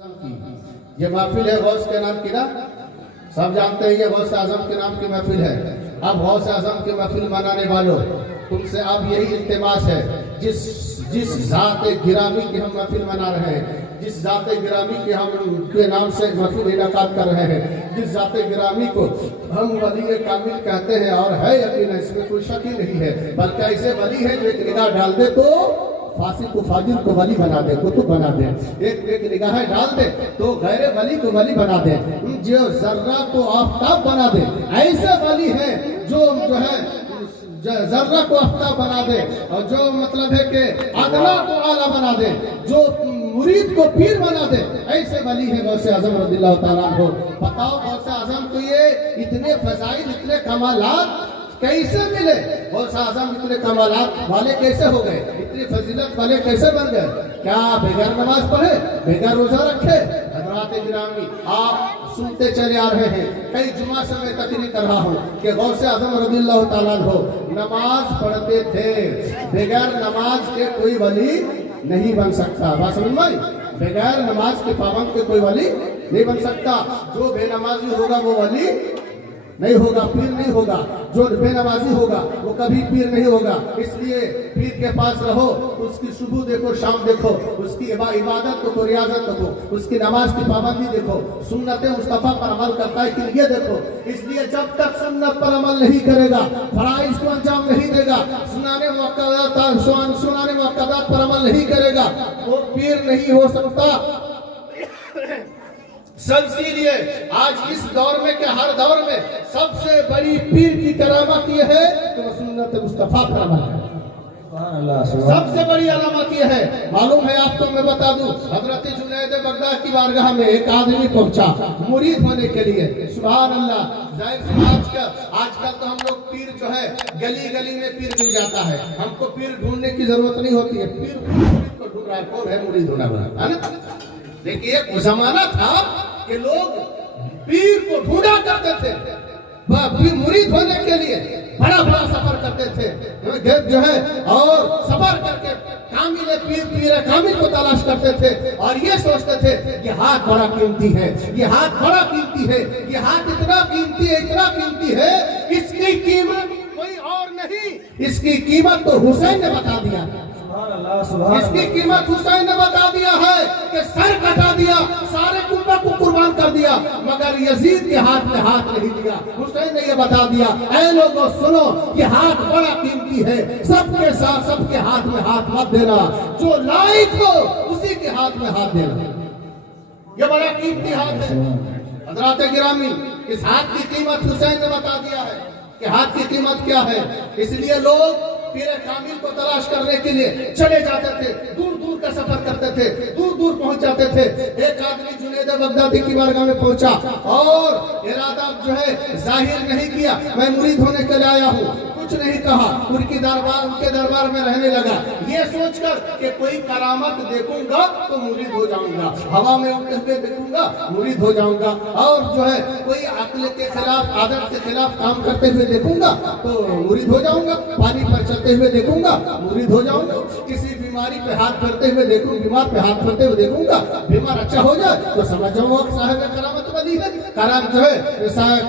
یہ محفل ہے غوث کے نام کی نا، سب جانتے ہیں یہ غوث اعظم کے نام کی محفل ہے۔ اب غوث اعظم کی محفل منانے والوں، تم سے اب یہی التماس ہے، جس ذات گرامی کی ہم محفل منا رہے ہیں، جس ذات گرامی کے ہم کے نام سے محفل انعقاد کر رہے ہیں، جس ذات گرامی کو ہم ولی کامل کہتے ہیں، اور ہے یقین اس میں کوئی شک ہی نہیں ہے، بلکہ ایسے ولی ہے جو ایک نگاہ ڈال دے تو فاسق کو فاجر کو ولی بنا دے، قطب بنا دے، ایک نگاہ ڈال دے تو غیر ولی کو ولی بنا دے، جو ذرہ کو آفتاب بنا دے، ایسے ولی ہے جو ہے ذرہ کو آفتاب بنا دے، اور جو مطلب ہے کہ ادنا کو اعلیٰ بنا دے، جو مرید کو پیر بنا دے، ایسے ولی ہے غوث اعظم رضی اللہ تعالیٰ عنہ۔ بتاؤ غوث اعظم کو یہ اتنے فضائل، اتنے کمالات کیسے ملے؟ غوث اعظم اتنے کمالات والے کیسے ہو گئے؟ اتنی فضیلت والے کیسے بن گئے؟ کیا بغیر نماز پڑھے، بغیر روزہ رکھے؟ حضرات گرامی، آپ سنتے چلے آ رہے ہیں، کئی جمعہ سے میں تقریر کر رہا ہوں کہ غوث اعظم رضی اللہ تعالیٰ عنہ نماز پڑھتے تھے، بغیر نماز کے کوئی ولی نہیں بن سکتا۔ بات سمجھ میں آئی؟ بغیر نماز کے پابند کے کوئی ولی نہیں بن سکتا۔ جو بے نمازی ہوگا وہ ولی نہیں ہوگا، پیر نہیں ہوگا۔ جو بے نمازی ہوگا وہ کبھی پیر نہیں ہوگا۔ اس لیے پیر کے پاس رہو، اس کی صبح دیکھو، شام دیکھو، اس کی عبادت کو ریاضت دیکھو، اس کی نماز کی پابندی دیکھو، سنت مصطفیٰ پر عمل کرتا ہے کہ یہ دیکھو۔ اس لیے جب تک سنت پر عمل نہیں کرے گا، فرائض کو انجام نہیں دے گا، سنانے مؤکدات پر عمل نہیں کرے گا، وہ پیر نہیں ہو سکتا۔ اسی لیے آج اس دور میں کہ ہر دور میں سب سے بڑی پیر کی کرامت یہ ہے کہ وہ سنت مصطفیٰ پر عمل ہے۔ سب سے بڑی علامت یہ ہے۔ معلوم ہے آپ کو میں بتا دوں، حضرت جنید بغداد کی بارگاہ میں ایک آدمی پہنچا مرید ہونے کے لیے۔ سبحان اللہ۔ ظاہر سے آج کل تو ہم لوگ پیر جو ہے گلی گلی میں پیر مل جاتا ہے، ہم کو پیر ڈھونڈنے کی ضرورت نہیں ہوتی ہے، پیر مرید کو ڈھونڈ رہا ہے، کون ہے مرید ہونا بڑا ہے نا۔ دیکھیے ایک زمانہ تھا کہ لوگ پیر کو ڈھونڈا کرتے تھے، مرید ہونے کے لیے بڑا بڑا سفر کرتے تھے جو ہے، اور سفر کر کے کامل پیر کامل کو تلاش کرتے تھے، اور یہ سوچتے تھے یہ ہاتھ بڑا قیمتی ہے، یہ ہاتھ بڑا قیمتی ہے، یہ ہاتھ اتنا قیمتی ہے، اتنا قیمتی ہے، اس کی قیمت کوئی اور نہیں، اس کی قیمت تو حسین نے بتا دیا، اس کی قیمت حسین نے بتا دیا ہے کہ سر کٹا دیا، سارے کنبہ کو قربان کر دیا، مگر یزید کے ہاتھ میں ہاتھ نہیں دیا۔ حسین نے یہ بتا دیا، اے لوگوں سنو، یہ ہاتھ بڑا قیمتی ہے، سب کے ساتھ سب کے ہاتھ میں ہاتھ مت دینا، جو لائق ہو اسی کے ہاتھ میں ہاتھ دینا، یہ بڑا قیمتی ہاتھ ہے۔ حضرات گرامی، اس ہاتھ کی قیمت حسین نے بتا دیا ہے کہ ہاتھ کی قیمت کیا ہے۔ اس لیے لوگ پیر کامل کو تلاش کرنے کے لیے چلے جاتے تھے، دور دور کا سفر کرتے تھے، دور دور پہنچ جاتے تھے۔ ایک آدمی جنید بغدادی کی بارگاہ میں پہنچا اور ارادہ جو ہے ظاہر نہیں کیا، میں مرید ہونے کے لیے آیا ہوں، کچھ نہیں کہا، ان کے دربار میں رہنے لگا، یہ سوچ کر کہ کوئی کرامت دیکھوں گا تو مرید ہو جاؤں گا، ہوا میں اڑتے ہوئے دیکھوں گا مرید ہو جاؤں گا، اور جو ہے کوئی عقل کے خلاف، عادت کے خلاف کام کرتے ہوئے دیکھوں گا تو مرید ہو جاؤں گا، پانی پر چلتے ہوئے دیکھوں گا مرید ہو جاؤں گا، کسی بیماری پہ ہاتھ پھیرتے ہوئے دیکھوں، بیمار پہ ہاتھ پھیرتے ہوئے دیکھوں گا، بیمار اچھا ہو جائے تو سمجھ جاؤں گا صاحب کرامت ولی ہے، جو ہے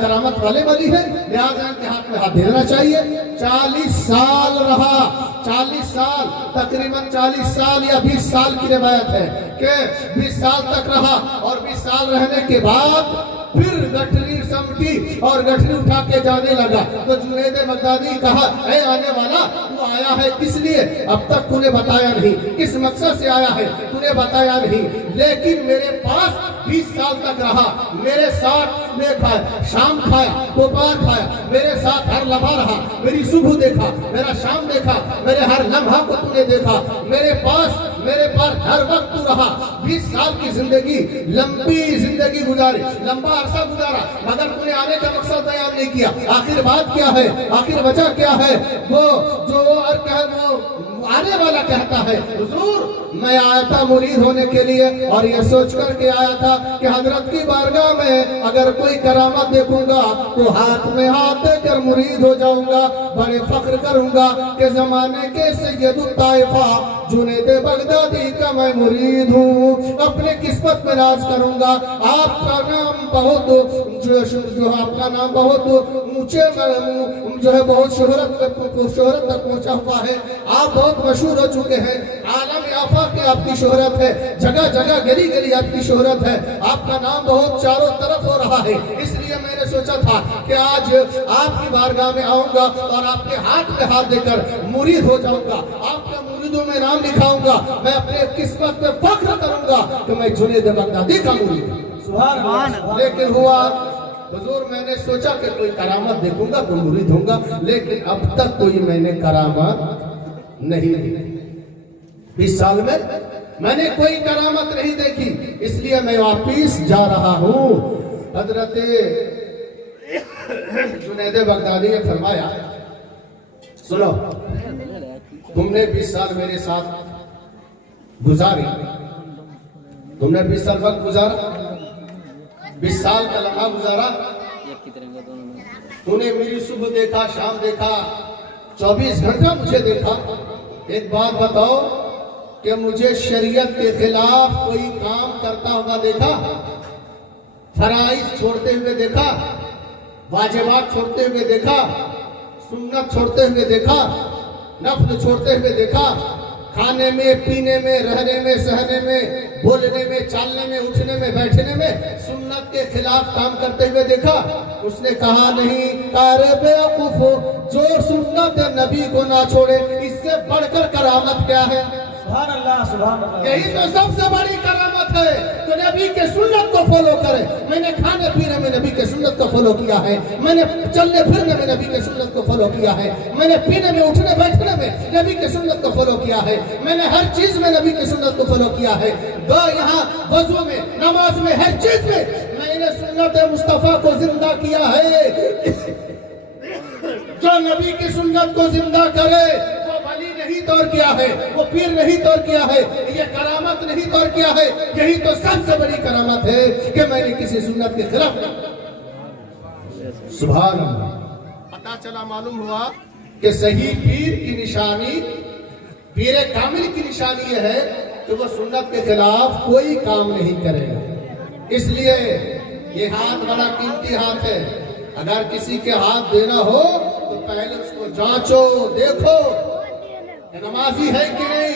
کرامت والے ولی ہے، لہٰذا ان کے ہاتھ میں ہاتھ دینا چاہیے۔ 40 سال رہا، 40 سال، تقریباً 40 سال یا 20 سال کی روایت ہے کہ 20 سال تک رہا، اور 20 سال رہنے کے بعد پھر گٹھری سمٹی اور گٹھری اٹھا کے جانے لگا، تو جنید بغدادی کہا، اے آنے والا، تو آیا ہے کس لیے؟ اب تک تو نے بتایا نہیں، کس مقصد سے آیا ہے تو نے بتایا نہیں، لیکن میرے پاس 20 سال تک رہا، میرے ساتھ میں کھایا، شام کھایا، دوپہر کھایا، میرے ساتھ ہر لمحہ رہا، میری صبح دیکھا، میرا شام دیکھا، میرے ہر لمحہ کو تو نے دیکھا، میرے پاس ہر وقت تو رہا، 20 سال کی زندگی، لمبی زندگی گزاری، لمبا عرصہ گزارا، مگر تو نے آنے کا مقصد بیان نہیں کیا، آخر بات کیا ہے، آخر وجہ کیا ہے، وہ आने वाला कहता है हुजूर मैं आया था मुरीद होने के लिए और ये सोच कर के आया था कि हजरत की बारगाह में अगर कोई करामत देखूंगा तो हाथ में हाथ देकर मुरीद हो जाऊंगा, बड़े फख्र करूंगा कि जमाने के सैयदुत ताइफा जुनैद बगदादी का मैं मुरीद हूँ। अपने किस्मत में राज करूंगा। आपका नाम बहुत जो आपका नाम बहुत ऊंचे जो है बहुत शोहरत तक पहुंचा हुआ है। आप बहुत मशहूर हो चुके हैं, आलम आफाक के आपकी शोहरत है, जगह जगह गली गली आपकी शोहरत है, आपका नाम बहुत चारों तरफ हो रहा है। इसलिए मैंने सोचा था कि आज आपकी बारगाह में आऊंगा और आपके हाथ में हाथ देकर मुरीद हो जाऊंगा, आपका मुरीदों में नाम लिखाऊंगा, मैं अपने किस्मत पे फख्र करूंगा कि मैं जुनैद बगदादी का मुरीद हूं। सुभान अल्लाह। लेकिन हुआ हुजूर मैंने सोचा कि कोई करामत देखूंगा तो मुरीद होऊंगा, लेकिन अब तक कोई मैंने करामत नहीं देखी। 20 साल में मैंने कोई करामत नहीं देखी, इसलिए मैं वापिस जा रहा हूँ। हजरत जुनैद बगदादी ने फरमाया सुनो, तुमने 20 साल मेरे साथ गुजारी, तुमने 20 साल वक्त गुजारा, 20 साल का लम्हा गुजारा, तूने मेरी सुबह देखा, शाम देखा, 24 घंटा मुझे देखा। एक बात बताओ कि मुझे शरीयत के खिलाफ कोई काम करता हुआ देखा? फराइज छोड़ते हुए देखा? वाजिबात छोड़ते हुए देखा? सुन्नत छोड़ते हुए देखा? नफल छोड़ते हुए देखा? खाने में, पीने में, रहने में, सहने में, बोलने में, चालने में, उठने में, बैठने में सुन्नत के खिलाफ काम करते हुए देखा? उसने कहा नहीं। अरे बेवकूफो, जो सुन्नत नबी को ना छोड़े इससे बढ़कर करामत क्या है? सुभान अल्लाह, सुभान अल्लाह। यही तो सबसे बड़ी करामत है तो नबी के सुन्नत को फॉलो करे। मैंने खाने पीने में नबी के सुन्नत को फॉलो किया है, मैंने चलने फिरने में नबी के सुन्नत को फॉलो किया है, मैंने पीने में, उठने बैठने में नबी के सुन्नत को फॉलो किया है, मैंने हर चीज में नबी के सुन्नत को फॉलो किया है। यहाँ वजू में, नमाज में, हर चीज में मैंने सुन्नत मुस्तफा को जिंदा किया है। जो नबी की सुन्नत को जिंदा करे वो वली नहीं तौर किया है, वो पीर नहीं तौर किया है, ये करामत नहीं तौर किया है। यही तो सबसे बड़ी करामत है कि मैंने किसी सुन्नत के खिलाफ। सुभान अल्लाह। पता चला, मालूम हुआ कि सही पीर की निशानी, पीर कामिल की निशानी यह है कि वो सुन्नत के खिलाफ कोई काम नहीं करेगा। इसलिए ये हाथ बड़ा कीमती हाथ है। अगर किसी के हाथ देना हो तो पहले उसको जांचो, देखो नमाजी है कि नहीं।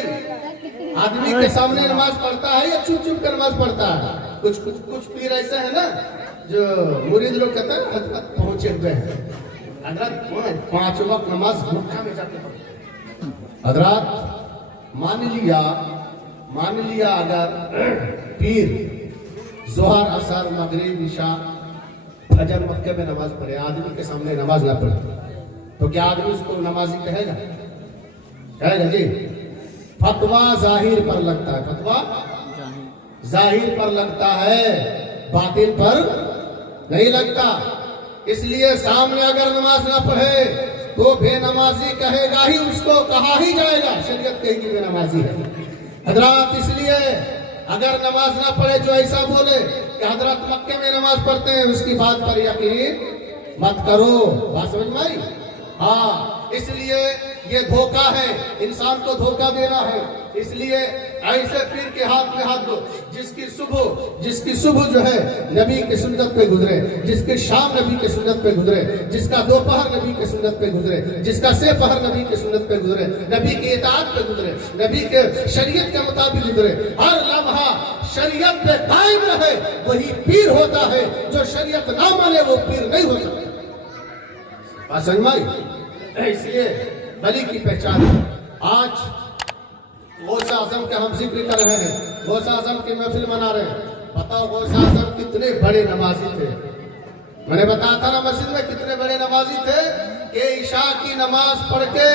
आदमी के सामने नमाज पढ़ता है या चुप चुप कर नमाज पढ़ता है? कुछ पीर ऐसा है ना जो मुरीद लोग कहते हैं हजरत पहुंचे हुए हैं, हजरत 5 वक्त नमाज मक्का में जाके पढ़ते। हजरत मान लिया अगर पीर जोहर, असर, मगरिब, इशा, फजर मक्के में नमाज पढ़े, आदमी के सामने नमाज ना पढ़े तो क्या आदमी उसको नमाजी कहेगा? कहेगा जी? फतवा जाहिर पर लगता है, फतवा जाहिर पर लगता है, बातिल पर नहीं लगता। इसलिए सामने अगर नमाज ना पढ़े तो बेनमाजी कहेगा ही, उसको कहा ही जाएगा, शरीयत कहेगी बेनमाजी है। हजरत इसलिए अगर नमाज ना पढ़े जो ऐसा बोले कि हजरत मक्के में नमाज पढ़ते हैं, उसकी बात पर यकीन मत करो। बात समझ में आई? हाँ, इसलिए ये धोखा है, इंसान को धोखा देना है। इसलिए ऐसे पीर के हाथ में हाथ दो जिसकी सुबह जो है नबी के सुन्नत पे गुजरे, जिसकी शाम नबी के सुन्नत पे गुजरे, जिसका दोपहर नबी के सुन्नत पे गुजरे, जिसका सेपहर नबी के सुन्नत पे गुजरे, नबी की इताअत पे गुजरे, नबी के शरीयत के मुताबिक गुजरे, हर लम्हा शरीयत पे कायम रहे, वही पीर होता है। जो शरीयत ना माने वो पीर नहीं हो सकता। इसलिए वली की पहचान आज गौस आजम का हम जिक्र कर रहे हैं, गौस आजम की महफिल मना रहे हैं। बताओ गौस आजम कितने बड़े नमाजी थे। मैंने बताया था ना मस्जिद में कितने बड़े नमाजी थे कि ईशा की नमाज पढ़ के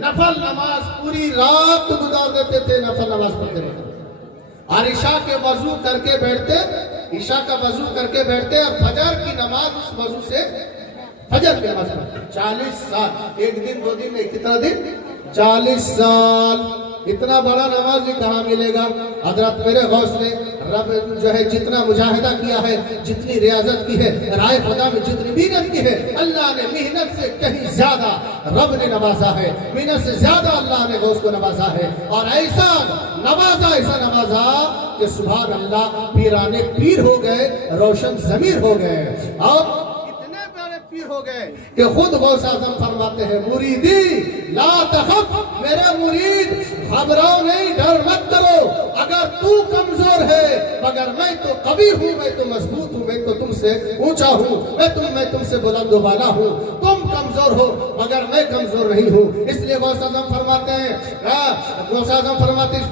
नफल नमाज पूरी रात गुजार देते थे, नफल नमाज पढ़ते रहते। और ईशा के वजू करके बैठते, ईशा का वजू करके बैठते और फजर की नमाज उस वजू से फजर की नमाज पढ़ते। 40 साल, एक दिन 2 दिन नहीं, कितना दिन? 40 साल इतना बड़ा नमाज भी कहाँ मिलेगा। हजरत मेरे गौस ने रब जो है जितना मुजाहिदा किया है, जितनी रियाजत की है, राय खुदा में जितनी मेहनत की है, अल्लाह ने मेहनत से कहीं ज्यादा रब ने नवाजा है, मेहनत से ज्यादा अल्लाह ने गौस को नवाजा है। और ऐसा नवाजा कि सुभान अल्लाह पीराने पीर हो गए, रोशन ज़मीर हो गए और इतने बड़े पीर हो गए कि खुद गौस आज़म फरमाते हैं, मुरीदी ला तखफ, मेरे मुरीद घबराओ नहीं, डर मत करो। अगर तू कमजोर है मगर मैं तो कवि हूँ, मैं तो मजबूत हूँ, मैं तो तुमसे ऊंचा हूँ, मैं तुमसे बुलंद वाला हूँ। तुम कमजोर हो मगर मैं कमजोर नहीं हूँ। इसलिए गौस आज़म फरमाते हैं, गौस आज़म फरमाते हैं,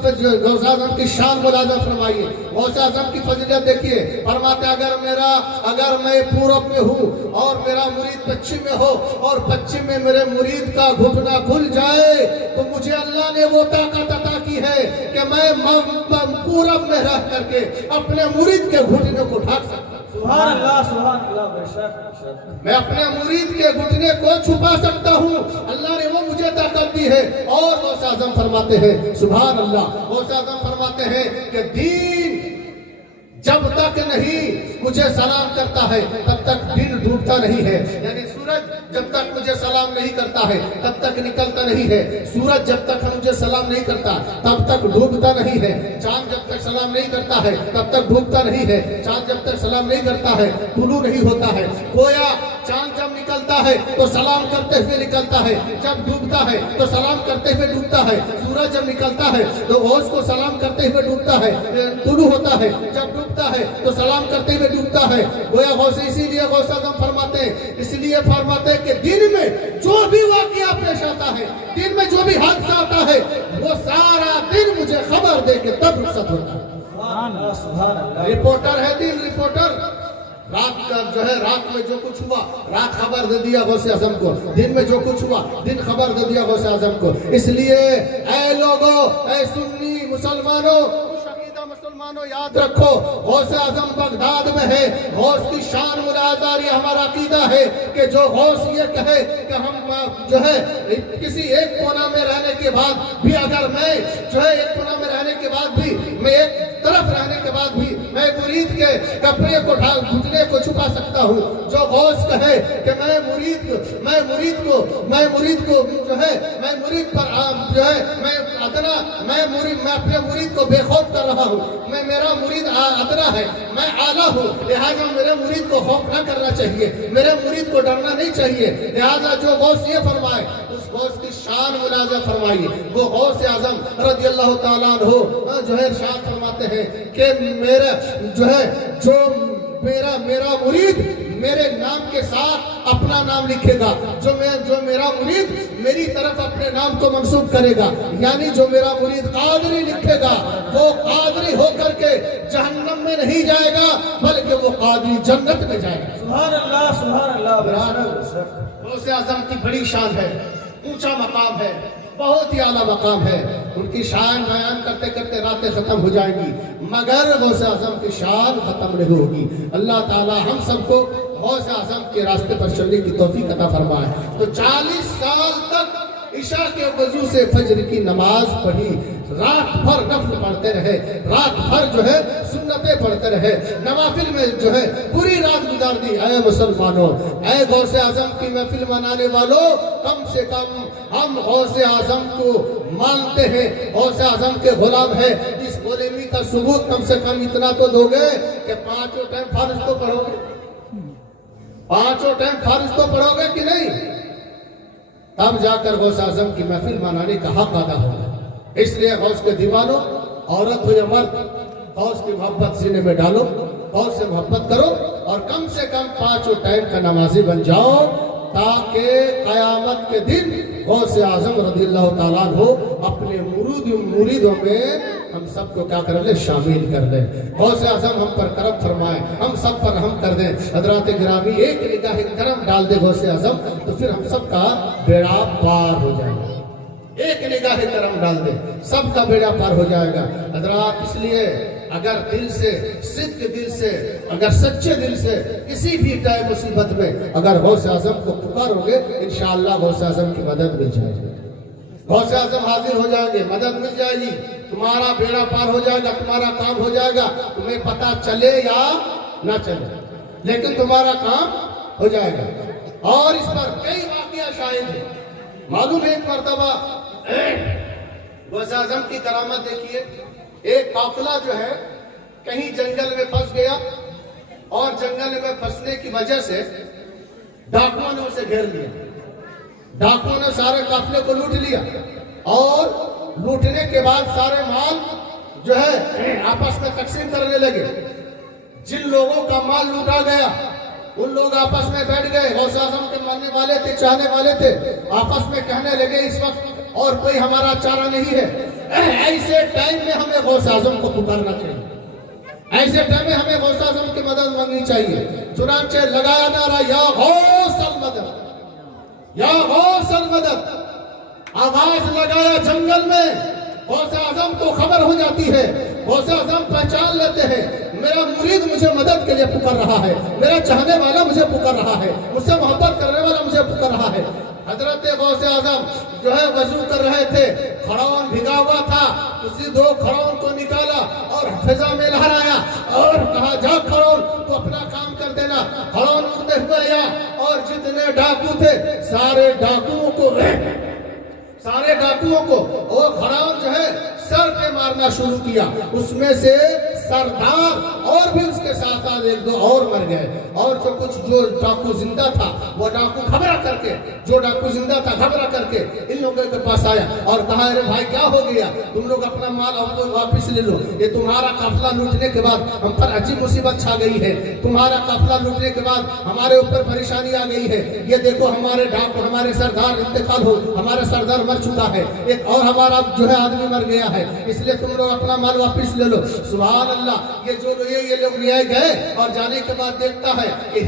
गौस आज़म की शान मुलाज़ा फरमाइए, गौस आज़म की फजीलत देखिए। फरमाते अगर मैं पूरब में हूँ और मेरा मुरीद पश्चिम में हो और पश्चिम में मेरे मुरीद का घुटना खुल जाए तो मुझे अल्लाह ने वो ताकत अता की है कि मैं पूरब में रह करके अपने मुरीद के घुटने को ढाक सकता हूं। सुभान अल्लाह बेशक। मैं अपने मुरीद के घुटने को छुपा सकता हूँ, अल्लाह ने वो मुझे ताकत दी है। और गौस आज़म फरमाते हैं, सुभान अल्लाह, गौस आज़म फरमाते हैं कि दीन जब तक नहीं मुझे सलाम करता है तब तक दिन डूबता नहीं है। यानी सूरज जब तक मुझे सलाम नहीं करता है तब तक निकलता नहीं है, सूरज जब तक मुझे सलाम नहीं करता तब तक डूबता नहीं है, चांद जब तक सलाम नहीं करता है तब तक डूबता नहीं है, चांद जब तक सलाम नहीं करता है तुलू नहीं होता है। गोया चांद जब निकलता है तो सलाम करते हुए निकलता है, जब डूबता है तो सलाम करते हुए डूबता है। सूरज जब निकलता है तो गौस को सलाम करते हुए डूबता है, तुलू होता है, जब डूबता है तो सलाम करते हुए डूबता है। गोया गौस, इसीलिए गौस आज़म फरमाते हैं, इसलिए फरमाते हैं कि दिन में जो भी वाकया पेश आता है, दिन में जो भी हादसा आता है, वो सारा दिन मुझे खबर दे के तब रुखसत होता है। रिपोर्टर है दिन, रिपोर्टर रात का जो है, रात में जो कुछ हुआ रात खबर दे दिया गौसे आज़म को, दिन में जो कुछ हुआ दिन खबर दे दिया गौसे आज़म को। इसलिए ऐ लोगों, ऐ सुन्नी मुसलमानों, मुसलमानों याद रखो, गौसे आज़म बगदाद में है। गौस की शान मुलाज़ारी हमारा अकीदा है कि जो गौस ये कहे कि हम जो है किसी एक कोना में रहने के बाद भी, अगर मैं जो है एक कोना में रहने के बाद भी, मैं एक तरफ रहने के बाद भी मैं मुरीद के कपड़े को घुटने को छुपा सकता हूँ। जो गौस कहे कि मैं मुरीद को जो है, मैं मुरीद पर जो है मैं अपने मुरीद को बेखौफ कर रहा हूँ, मेरा मुरीद अदना है, मैं आला हूँ, लिहाजा मेरे मुरीद को खौफ ना करना चाहिए, मेरे मुरीद को डरना नहीं चाहिए। लिहाजा जो गौस ये फरमाए उस गौस की शान मुलाज़ा फरमाइए। वो गौस आज़म रज़ियल्लाहु ताला अन्हु जो है इरशाद फरमाते हैं कि मेरा जो है, जो मेरा मुरीद मेरे नाम के साथ अपना नाम लिखेगा, जो मेरा मुरीद मेरी तरफ अपने नाम को मंसूब करेगा, यानी जो मेरा मुरीद कादरी लिखेगा वो कादरी होकर के जहन्नम में नहीं जाएगा बल्कि वो कादरी जन्नत में जाएगा। सुभान अल्लाह। गौसे आज़म की बड़ी शान है, ऊंचा मकाम है, बहुत ही आला मकाम है। उनकी शान बयान करते करते रातें खत्म हो जाएंगी मगर गौसे आज़म की शान खत्म नहीं होगी। अल्लाह ताला हम सबको गौसे आज़म के रास्ते पर चलने की तौफीक अता फरमाए। तो 40 साल तक इशा के वजू से फजर की नमाज पढ़ी, रात भर नफल पढ़ते रहे, रात भर जो है सुन्नतें पढ़ते रहे, नवाफिल में जो है पूरी रात गुजार दी। ऐ मुसलमानों, ऐ गौसे आज़म की महफिल मनाने वालों, कम से कम हम गौसे आज़म को मानते हैं, गौसे आज़म के गुलाम है। इस गुलामी का सबूत कम से कम इतना तो दोगे कि 5 टाइम फर्ज तो पढ़ोगे, 5 टाइम फर्ज तो पढ़ोगे कि नहीं? तब जाकर गौसे आज़म की महफिल मनाने का हक अदा होगा। इसलिए गौस के दीवानों, औरत हो या मर्द, गौस की मोहब्बत सीने में डालो, गौस से मोहब्बत करो और कम से कम 5 टाइम का नमाजी बन जाओ ताकि क़यामत के दिन गौसे आज़म रज़ियल्लाहु ताला अन्हु अपने मुरीदों में हम सबको क्या कर ले, शामिल कर ले। गौसे आज़म हम पर करम फरमाए, हम सब पर रहम कर दें। हज़रात गिरामी एक निगाह करम डाल दे गौसे आज़म तो फिर हम सबका बेड़ा पार हो जाएगा। एक निगाह करम डाल दे सबका बेड़ा पार हो जाएगा। हज़रात, इसलिए अगर दिल से, सिद्ध दिल से, अगर सच्चे दिल से किसी भी टाइम मुसीबत में अगर गौसे आज़म को पुकारोगे इंशाअल्लाह गौसे आज़म की मदद मिल जाएगी। غوث اعظم حاضر ہو جائیں گے، مدد مل جائے گی، تمہارا بیڑا پار ہو جائے گا، تمہارا کام ہو جائے گا، تمہیں پتہ چلے یا نہ چلے، لیکن تمہارا کام ہو جائے گا۔ اور اس پر کئی واقعہ شاہد ہیں۔ معلوم ہے ایک مرتبہ غوث اعظم کی کرامت دیکھیے، ایک قافلہ جو ہے کہیں جنگل میں پھنس گیا، اور جنگل میں پھنسنے کی وجہ سے ڈاکوؤں نے اسے گھیر لیا۔ ڈاکوؤں نے سارے قافلے کو لوٹ لیا، اور لوٹنے کے بعد سارے مال جو ہے آپس میں تقسیم کرنے لگے۔ جن لوگوں کا مال لوٹا گیا ان لوگ آپس میں بیٹھ گئے، غوث اعظم کے ماننے والے تھے، چاہنے والے تھے، آپس میں کہنے لگے اس وقت اور کوئی ہمارا چارہ نہیں ہے، ایسے ٹائم میں ہمیں غوث اعظم کو پکارنا چاہیے، ایسے ٹائم میں ہمیں غوث اعظم کی مدد مانگنی چاہیے۔ چنانچہ لگایا نعرہ یا غوث المدد، یا غوث المدد، آواز لگایا جنگل میں۔ غوث اعظم کو خبر ہو جاتی ہے، غوث اعظم پہچان لیتے ہیں میرا مرید مجھے مدد کے لیے پکار رہا ہے، میرا چاہنے والا مجھے پکار رہا ہے، مجھ سے محبت کرنے والا مجھے پکار رہا ہے۔ حضرت غوث اعظم جو ہے وضو کر رہے تھے، کھڑون بھگا ہوا تھا، اسی دو کھڑون کو نکالا اور فضا میں لہرایا اور کہا جا کھڑون تو اپنا کام کر دینا۔ کھڑون اڑتے ہوئے آیا اور جتنے ڈاکو تھے سارے ڈاکوؤں کو وہ کھڑون جو ہے سر پہ مارنا شروع کیا۔ اس میں سے سردار اور بھی اس کے ساتھ ایک دو اور مر گئے، اور جو ڈاکو زندہ تھا وہ ڈاکو گھبرا کر کے، گھبرا کر کے ان لوگوں کے پاس آیا اور کہا ارے بھائی کیا ہو گیا، تم لوگ اپنا مال واپس لے لو، یہ تمہارا قافلہ لوٹنے کے بعد ہم پر عجیب مصیبت چھا گئی ہے، تمہارا قافلہ لوٹنے کے بعد ہمارے اوپر پریشانی آ گئی ہے، یہ دیکھو ہمارے سردار انتقال ہو، ہمارا سردار مر چکا ہے، ایک اور ہمارا جو ہے آدمی مر گیا ہے، اس لیے تم لوگ اپنا مال واپس لے لو۔ سبحان اللہ، یہ لوگ لے گئے اور جانے کے بعد دیکھتا ہے کہ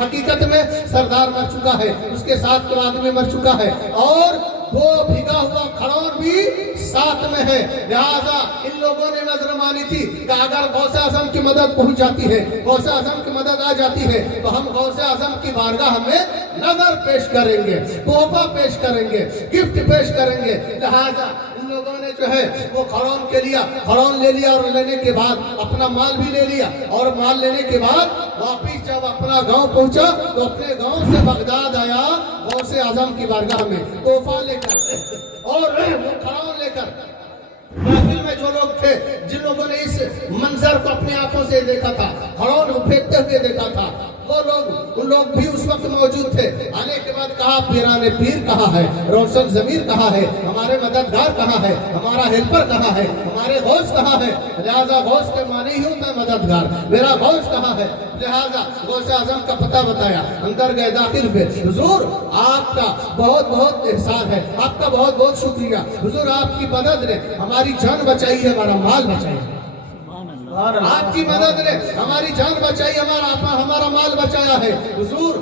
حقیقت میں سردار مر چکا ہے، اس کے ساتھ تو آدمی مر چکا ہے، اور وہ بھیگا ہوا کھڑون بھی ساتھ میں ہے۔ لہذا ان لوگوں نے نظر مانی تھی کہ اگر غوث اعظم کی مدد پہنچ جاتی ہے، غوث اعظم کی مدد آ جاتی ہے تو ہم غوث اعظم کی بارگاہ میں نظر پیش کریں گے، تحفہ پیش کریں گے، گفٹ پیش کریں گے۔ لہذا ان لوگوں نے جو ہے وہ کھڑون لے لیا، اور لینے کے بعد اپنا مال بھی لے لیا، اور مال لینے کے بعد واپس جب اپنا گاؤں پہنچا تو اپنے گاؤں سے بغداد آیا غوث اعظم کی بارگاہ میں تحفہ لے کر، اور وہ کھڑون لے کر۔ محفل میں جو لوگ تھے، جن لوگوں نے اس منظر کو اپنی آنکھوں سے دیکھا تھا، کھڑون پھینکتے ہوئے دیکھا تھا، ان لوگ بھی اس وقت موجود تھے۔ آنے کے بعد کہا پیران پیر کہاں ہے، روشن ضمیر کہاں ہے، ہمارے مددگار کہاں ہے، ہمارا ہیلپر کہاں ہے، ہمارے غوث کہاں ہے۔ لہذا غوث کے معنی ہی ہوتا ہے مددگار، میرا غوث کہاں ہے۔ لہذا غوث اعظم کا پتہ بتایا، اندر گئے، داخل ہوئے۔ حضور آپ کا بہت بہت احسان ہے، آپ کا بہت بہت شکریہ، حضور آپ کی مدد نے ہماری جان بچائی ہے، ہمارا مال بچائی ہے، آپ کی مدد نے ہماری جان بچائی، ہمارا مال بچایا ہے۔ حضور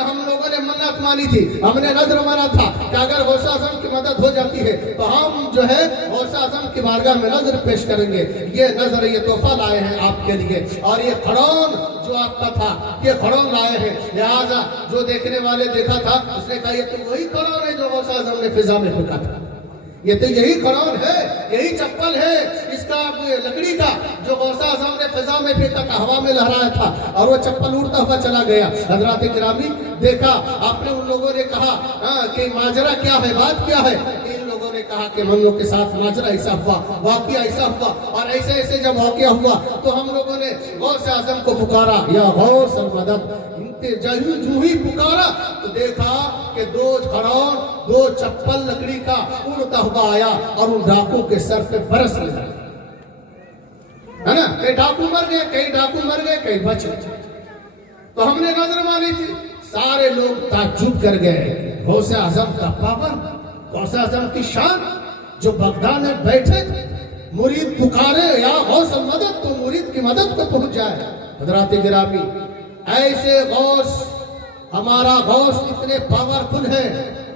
ہم لوگوں نے منت مانی تھی، ہم نے نظر مانا تھا کہ اگر غوث اعظم کی مدد ہو جاتی ہے تو ہم جو ہے غوث اعظم کی بارگاہ میں نظر پیش کریں گے۔ یہ نظر، یہ تحفہ لائے ہیں آپ کے لیے، اور یہ کھڑون جو آپ کا تھا یہ کھڑون لائے ہیں۔ لہٰذا جو دیکھنے والے دیکھا تھا اس نے کہا یہ تو وہی کھڑون ہے جو غوث اعظم نے فضا میں پھینکا تھا، یہ تو یہی کھڑون ہے، یہی چپل ہے اس کا لکڑی کا جو غوث اعظم نے فضا میں پھینکا تھا، ہوا میں لہرایا تھا، اور وہ چپل اڑتا ہوا چلا گیا۔ حضرات گرامی دیکھا آپ نے، ان لوگوں نے کہا کہ ماجرا کیا ہے، بات کیا ہے۔ ان لوگوں نے کہا کہ ہم لوگ کے ساتھ ماجرا ایسا ہوا، واقعہ ایسا ہوا، اور ایسے ایسے جب واقعہ ہوا تو ہم لوگوں نے غوث اعظم کو پکارا، یا غوث المدد۔ جو ہی پکارا تو دیکھا کہ دو چپل لکڑی کا اڑتا ہوا آیا اور ان ڈاکو کے سر پہ برس لگا، ہے نا۔ کئی ڈاکو مر گئے، کئی بچ گئے۔ تو ہم نے نظر مانی تھی، سارے لوگ تعجب کر گئے۔ غوث اعظم کا پاور، غوث اعظم کی شان، جو بغداد میں بیٹھے تھے، مرید پکارے یا غوث المدد تو مرید کی مدد کو پہنچ جائے۔ حضرات گرامی ایسے غوث، ہمارا غوث اتنے پاورفل ہے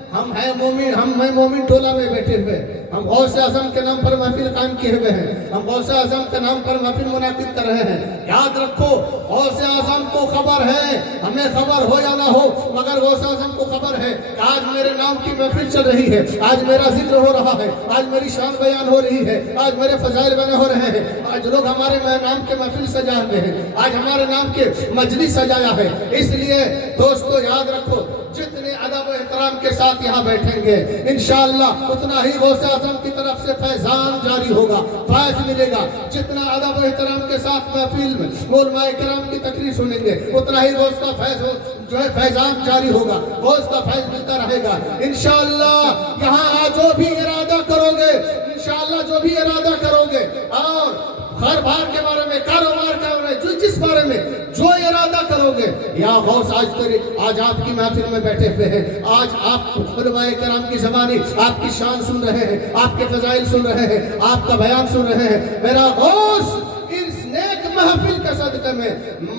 हम हैं मोमिन, हम हैं मोमिन टोला में बैठे हुए, हम गौस आजम के नाम पर महफिल कायम किए हुए हैं, हम गौस आजम के नाम पर महफिल मुनाकिद कर रहे हैं। याद रखो गौस आजम को खबर है, हमें खबर हो या ना हो, मगर गौस आजम को खबर है कि आज मेरे नाम की महफिल चल रही है, आज मेरा जिक्र हो रहा है, आज मेरी शान बयान हो रही है, आज मेरे फजाइल बयान हो रहे हैं, आज लोग हमारे नाम के महफिल सजा हुए हैं, आज हमारे नाम के मजलिस सजाया है। इसलिए दोस्तों याद रखो, जितने अदब व एहतराम के साथ यहाँ बैठेंगे इंशाअल्लाह उतना ही गौस आज़म की तरफ से फैजान जारी होगा, फैज मिलेगा। जितना अदब व एहतराम के साथ महफिल में उलमाए किराम की तकरीर सुनेंगे उतना ही गौस का फैज जो है फैजान जारी होगा, गौस का फैज मिलता रहेगा इंशाअल्लाह। यहाँ जो भी इरादा करोगे इंशाअल्लाह, जो भी इरादा करोगे और घर बार के बारे में, कारोबार के बारे में, जो जिस बारे में जो इरादा करोगे, या गौस आज आपकी महफिल में बैठे हुए हैं, आज आप उलमाए किराम की ज़बानी आपकी शान सुन रहे हैं, आपके फजाइल सुन रहे हैं, आपका बयान सुन रहे हैं। मेरा गौस इस नेक महफिल के सदक़े में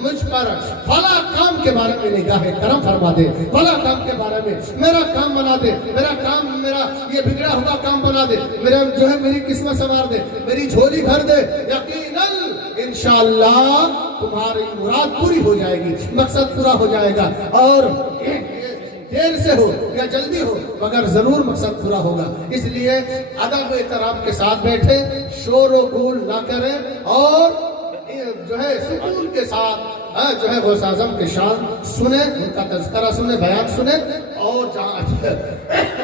मुझ पर फला काम के बारे में निगाह करम फरमा दे, फला काम के बारे में मेरा काम बना दे, मेरा काम, मेरा ये बिगड़ा हुआ काम बना दे, मेरा जो है मेरी किस्मत संवार दे, मेरी झोली भर दे। यकीनन इंशाअल्लाह तुम्हारी मुराद पूरी हो जाएगी, मकसद पूरा हो जाएगा, और देर से हो या जल्दी हो मगर जरूर मकसद पूरा होगा। इसलिए अदब एहतराम के साथ बैठे, शोर व गुल ना करें, और जो है सुकून के साथ जो है गौस आज़म के शान सुने, उनका तज़किरा सुने, बयान सुने, और जहाँ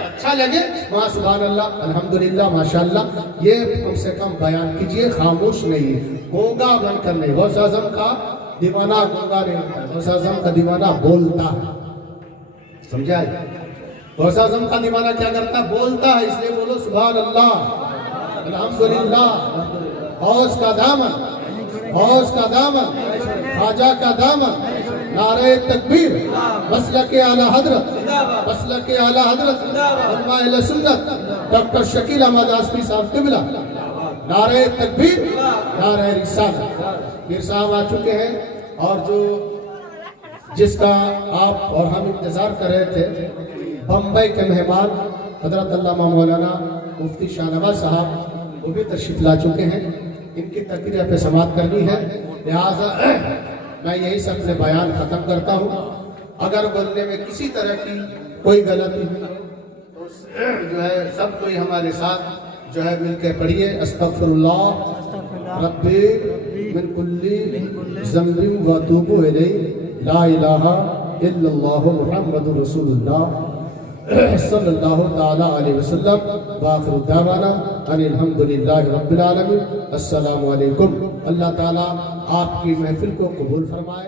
अच्छा लगे वहाँ सुभान अल्लाह, अल्हम्दुलिल्लाह, माशाअल्लाह ये कम से कम बयान कीजिए, खामोश नहीं, गूंगा बनकर नहीं। गौस आज़म का दीवाना गूंगा नहीं होता है, गौस आज़म का दीवाना बोलता है, समझा? गौस आज़म का दीवाना क्या करता है? बोलता है। इसलिए बोलो सुभान अल्लाह, अल्हम्दुलिल्लाह। गौस का दामन, गौस का दामन, ख्वाजा का दामन, नारे तकबीर, मसलक आला हजरत, मसलक आला हजरत उलमा अहले सुन्नत डॉक्टर शकील अहमद आसफी साहब क़िबला, नारे तकबीर, नारे रिसालत। पीर साहब आ चुके हैं, और जो जिसका आप और हम इंतजार कर रहे थे, बम्बई के मेहमान हजरत अल्लामा मौलाना मुफ्ती शाहनवाज साहब, वो भी तशरीफ ला चुके हैं। इनकी तकरीर पे समाप्त करनी है, लिहाजा मैं यही से अपने बयान ख़त्म करता हूँ। अगर बोलने में किसी तरह की कोई गलती हुई तो जो है सब कोई हमारे साथ जो है मिलकर पढ़िए, अस्तगफिरुल्लाह रब्बी मिन कुल्ली ज़ंबिन व अतूबु इलैहि, ला इलाहा इल्लल्लाहु मुहम्मदुर रसूलुल्लाह सल्लल्लाहु ताला अलैहि वसल्लम। व आखिरु दावाना अनिल हम्दुलिल्लाहि रब्बिल आलमीन। अस्सलामु अलैकुम। अल्लाह ताला आपकी महफिल को कबूल फरमाए।